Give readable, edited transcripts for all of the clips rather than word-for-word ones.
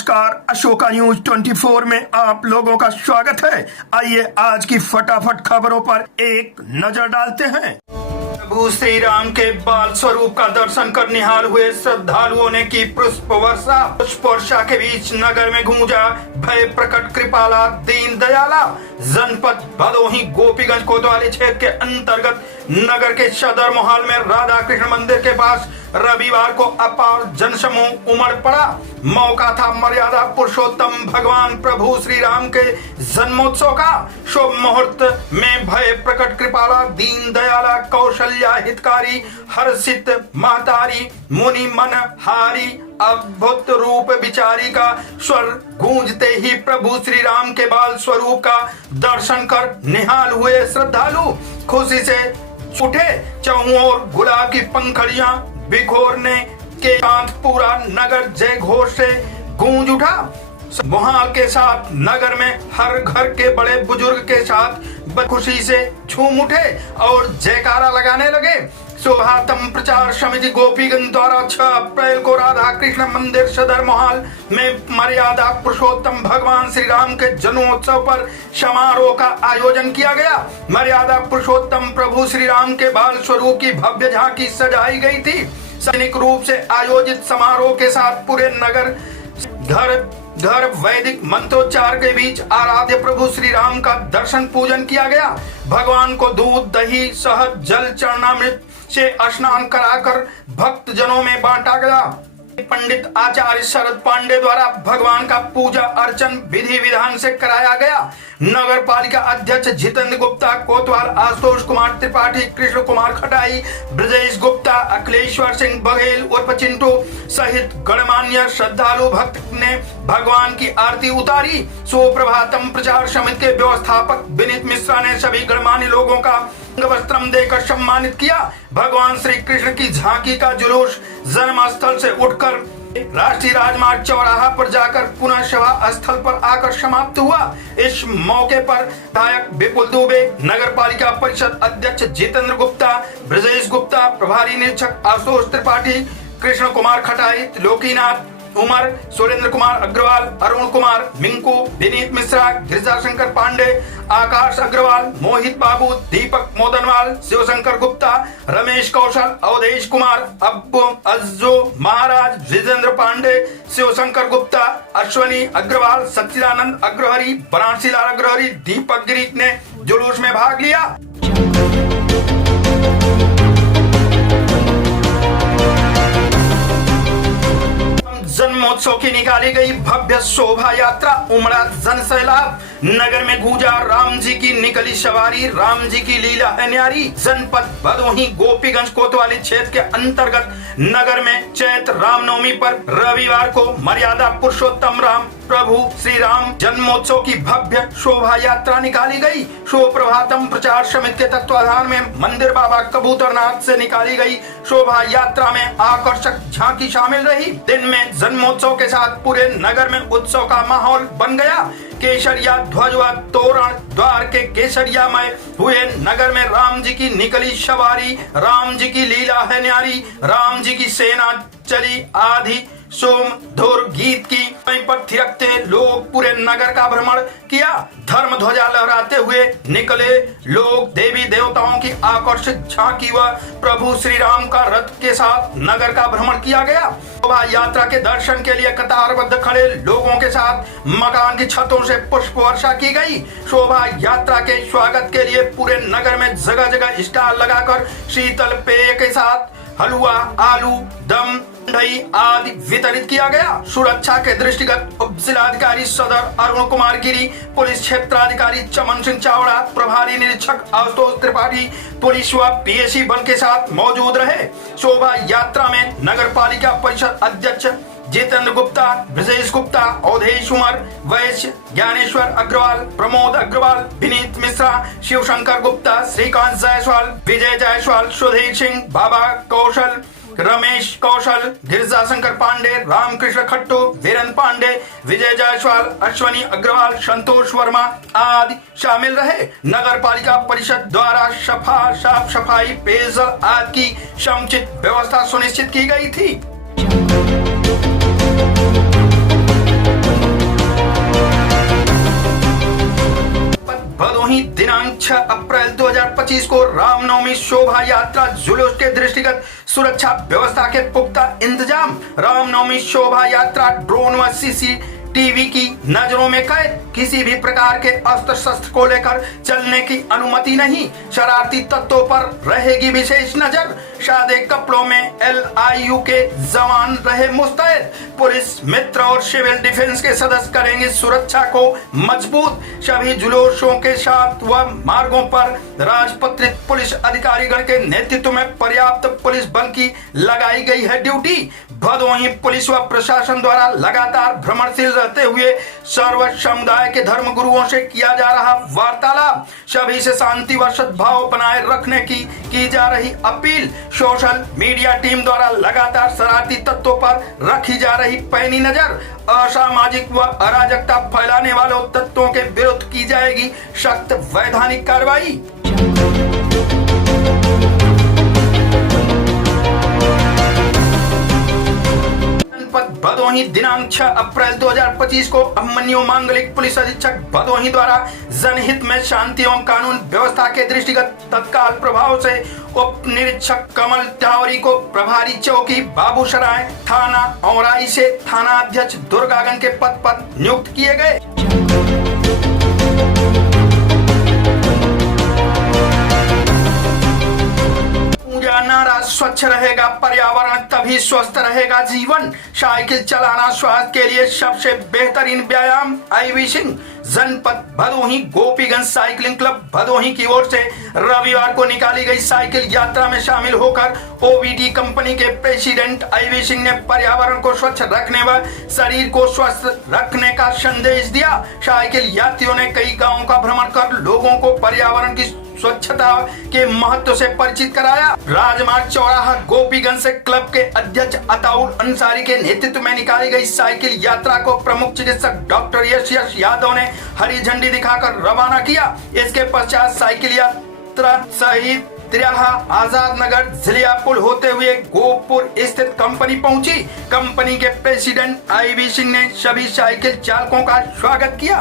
नमस्कार, अशोका न्यूज 24 में आप लोगों का स्वागत है। आइए आज की फटाफट खबरों पर एक नजर डालते हैं। प्रभु श्री राम के बाल स्वरूप का दर्शन कर निहाल हुए श्रद्धालुओं ने की पुष्प वर्षा के बीच नगर में गूंजा भय प्रकट कृपाला दीन दयाला। जनपद भदोही गोपीगंज कोतवाली क्षेत्र के अंतर्गत नगर के सदर मोहल्ले में राधा कृष्ण मंदिर के पास रविवार को अपार जनसमूह उमड़ पड़ा। मौका था मर्यादा पुरुषोत्तम भगवान प्रभु श्री राम के जन्मोत्सव का। शुभ मुहूर्त में भय प्रकट कृपाला दीन दयाला कौशल्या हितकारी हर्षित महतारी मुनि मन हारी अद्भुत रूप विचारी का स्वर गूंजते ही प्रभु श्री राम के बाल स्वरूप का दर्शन कर निहाल हुए श्रद्धालु खुशी से उठे। चौं ओर गुलाब की पंखड़ियां बिखोरने के साथ पूरा नगर जय घोष से गूंज उठा। वहां के साथ नगर में हर घर के बड़े बुजुर्ग के साथ खुशी से झूम उठे और जयकारा लगाने लगे। शोभातम प्रचार समिति गोपीगंज द्वारा 6 अप्रैल को राधा कृष्ण मंदिर सदर महल में मर्यादा पुरुषोत्तम भगवान श्री राम के जन्मोत्सव पर समारोह का आयोजन किया गया। मर्यादा पुरुषोत्तम प्रभु श्री राम के बाल स्वरूप की भव्य झांकी सजाई गई थी। सैनिक रूप से आयोजित समारोह के साथ पूरे नगर घर वैदिक मंत्रोच्चार के बीच आराध्य प्रभु श्री राम का दर्शन पूजन किया गया। भगवान को दूध दही शहद जल चरणामृत से स्नान कराकर भक्त जनों में बांटा गया। पंडित आचार्य शरद पांडे द्वारा भगवान का पूजा अर्चन विधि विधान से कराया गया। नगर पालिका अध्यक्ष जितेंद्र गुप्ता कोतवाल आशुतोष कुमार त्रिपाठी कृष्ण कुमार खटाई ब्रजेश गुप्ता अखिलेश्वर सिंह बघेल उर्फ चिंटू सहित गणमान्य श्रद्धालु भक्त ने भगवान की आरती उतारी। सुप्रभातम प्रचार समिति के व्यवस्थापक विनीत मिश्रा ने सभी गणमान्य लोगों का वस्त्रम देकर सम्मानित किया। भगवान श्री कृष्ण की झांकी का जुलूस जन्मस्थल से उठकर राष्ट्रीय राजमार्ग चौराहा पर जाकर पुनः सभा स्थल पर आकर समाप्त हुआ। इस मौके पर विधायक विपुल दुबे, नगर पालिका परिषद अध्यक्ष जितेंद्र गुप्ता, ब्रजेश गुप्ता, प्रभारी निरीक्षक आशुतोष त्रिपाठी, कृष्ण कुमार खटाई, लोकीनाथ उमर, सुरेंद्र कुमार अग्रवाल, अरुण कुमार मिंकू, विनीत मिश्रा, गिरिजाशंकर पांडे, आकाश अग्रवाल, मोहित बाबू, दीपक मोदनवाल, शिवशंकर गुप्ता, रमेश कौशल, अवधेश कुमार, अब्बू अज्जू महाराज, विजेंद्र पांडे, शिवशंकर गुप्ता, अश्वनी अग्रवाल, सच्चिदानंद अग्रहरी, बनारसी लाल अग्रहरी, दीपक गिरी ने जुलूस में भाग लिया। जन्मोत्सव की निकाली गई भव्य शोभा यात्रा, उमड़ा जन सैलाब। नगर में गूंजा राम जी की निकली सवारी, राम जी की लीला है न्यारी। जनपद भदोही गोपीगंज कोतवाली क्षेत्र के अंतर्गत नगर में चैत्र रामनवमी पर रविवार को मर्यादा पुरुषोत्तम राम प्रभु श्री राम जन्मोत्सव की भव्य शोभा यात्रा निकाली गई। शोप्रभातम प्रचार समिति के तत्वाधान में मंदिर बाबा कबूतरनाथ से निकाली गई शोभा यात्रा में आकर्षक झांकी शामिल रही। दिन में जन्मोत्सव के साथ पूरे नगर में उत्सव का माहौल बन गया। केसरिया ध्वज व तोरण द्वार के केसरियामय हुए नगर में राम जी की निकली सवारी, राम जी की लीला है न्यारी, राम जी की सेना चली आधी सोम धुर गीत की पर थिरकते लोग पूरे नगर का भ्रमण किया। धर्म ध्वजा लहराते हुए निकले लोग देवी देवताओं की आकर्षक झांकी व प्रभु श्री राम का रथ के साथ नगर का भ्रमण किया गया। शोभा यात्रा के दर्शन के लिए कतारबद्ध खड़े लोगों के साथ मकान की छतों से पुष्प वर्षा की गई। शोभा यात्रा के स्वागत के लिए पूरे नगर में जगह जगह स्टॉल लगाकर शीतल पेय के साथ हलवा आलू दम दही आदि वितरित किया गया। सुरक्षा के दृष्टिगत उप जिलाधिकारी सदर अरुण कुमार गिरी, पुलिस क्षेत्राधिकारी चमन सिंह चावड़ा, प्रभारी निरीक्षक आशुतोष त्रिपाठी पुलिस व पीएसी बल के साथ मौजूद रहे। शोभा यात्रा में नगर पालिका परिषद अध्यक्ष जितेंद्र गुप्ता, ब्रजेश गुप्ता, अवधेश उमर, वैश्य, ज्ञानेश्वर अग्रवाल, प्रमोद अग्रवाल, विनीत मिश्रा, शिवशंकर गुप्ता, श्रीकांत जायसवाल, विजय जायसवाल, सुधीर सिंह, बाबा कौशल, रमेश कौशल, गिरिजाशंकर पांडे, रामकृष्ण खट्टू, वीरेंद्र पांडे, विजय जायसवाल, अश्वनी अग्रवाल, संतोष वर्मा आदि शामिल रहे। नगर पालिका परिषद द्वारा साफ सफाई पेयजल आदि की समुचित व्यवस्था सुनिश्चित की गई थी। भदोही दिनांक 6 अप्रैल 2025 को रामनवमी शोभा यात्रा जुलूस के दृष्टिगत सुरक्षा व्यवस्था के पुख्ता इंतजाम। रामनवमी शोभा यात्रा ड्रोन व सीसीटीवी की नजरों में कैद। किसी भी प्रकार के अस्त्र शस्त्र को लेकर चलने की अनुमति नहीं। शरारती तत्वों पर रहेगी विशेष नजर। सादे कपड़ों में LIU के जवान रहे मुस्तैद। पुलिस मित्र और सिविल डिफेंस के सदस्य करेंगे सुरक्षा को मजबूत। सभी जुलूसों के साथ व मार्गों पर राजपत्रित पुलिस अधिकारीगण के नेतृत्व में पर्याप्त पुलिस बल की लगाई गई है ड्यूटी। भदोही पुलिस व प्रशासन द्वारा लगातार भ्रमणशील रहते हुए सर्व समुदाय के धर्म गुरुओं से किया जा रहा वार्तालाप। सभी से शांति व सद्भाव बनाए रखने की जा रही अपील। सोशल मीडिया टीम द्वारा लगातार शरारती तत्वों पर रखी जा रही पैनी नजर। असामाजिक व अराजकता फैलाने वालों तत्वों के विरुद्ध की जाएगी सख्त वैधानिक कार्रवाई। भदोही दिनांक 6 अप्रैल 2025 को अभिमन्यु मांगलिक पुलिस अधीक्षक भदोही द्वारा जनहित में शांति एवं कानून व्यवस्था के दृष्टिगत तत्काल प्रभाव से उप निरीक्षक कमल टावरी को प्रभारी चौकी बाबूसराय थाना औराई से थाना अध्यक्ष दुर्गागन के पद पर नियुक्त किए गए। नारा स्वच्छ रहेगा पर्यावरण तभी स्वस्थ रहेगा जीवन। साइकिल चलाना स्वास्थ्य के लिए सबसे बेहतरीन व्यायाम। IB सिंह जनपद भदोही गोपीगंज साइकिलिंग क्लब भदोही की ओर से रविवार को निकाली गई साइकिल यात्रा में शामिल होकर OBD कंपनी के प्रेसिडेंट IB सिंह ने पर्यावरण को स्वच्छ रखने व शरीर को स्वस्थ रखने का संदेश दिया। साइकिल यात्रियों ने कई गांवों का भ्रमण कर लोगों को पर्यावरण की स्वच्छता के महत्व से परिचित कराया। राजमार्ग चौराहा गोपीगंज से क्लब के अध्यक्ष अताउल अंसारी के नेतृत्व में निकाली गई साइकिल यात्रा को प्रमुख चिकित्सक डॉक्टर यश यादव ने हरी झंडी दिखाकर रवाना किया। इसके पश्चात साइकिल यात्रा शहीद त्रियाहा आजाद नगर जिलिया पुल होते हुए गोपुर स्थित कंपनी पहुंची। कंपनी के प्रेसिडेंट IB सिंह ने सभी साइकिल चालकों का स्वागत किया।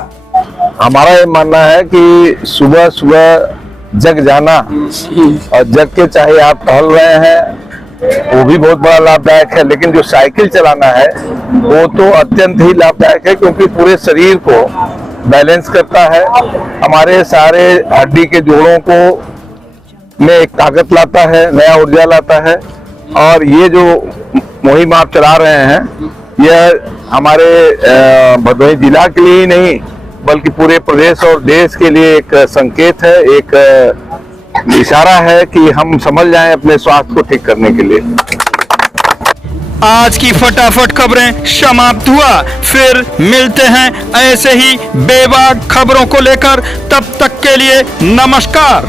हमारा ये मानना है कि सुबह सुबह जग जाना और जग के चाहे आप टहल रहे हैं वो भी बहुत बड़ा लाभदायक है, लेकिन जो साइकिल चलाना है वो तो अत्यंत ही लाभदायक है क्योंकि पूरे शरीर को बैलेंस करता है। हमारे सारे हड्डी के जोड़ों को में एक ताकत लाता है, नया ऊर्जा लाता है। और ये जो मुहिम आप चला रहे हैं यह हमारे भदोही जिला के लिए ही नहीं बल्कि पूरे प्रदेश और देश के लिए एक संकेत है, एक इशारा है कि हम समझ जाएं अपने स्वास्थ्य को ठीक करने के लिए। आज की फटाफट खबरें समाप्त हुआ। फिर मिलते हैं ऐसे ही बेबाक खबरों को लेकर। तब तक के लिए नमस्कार।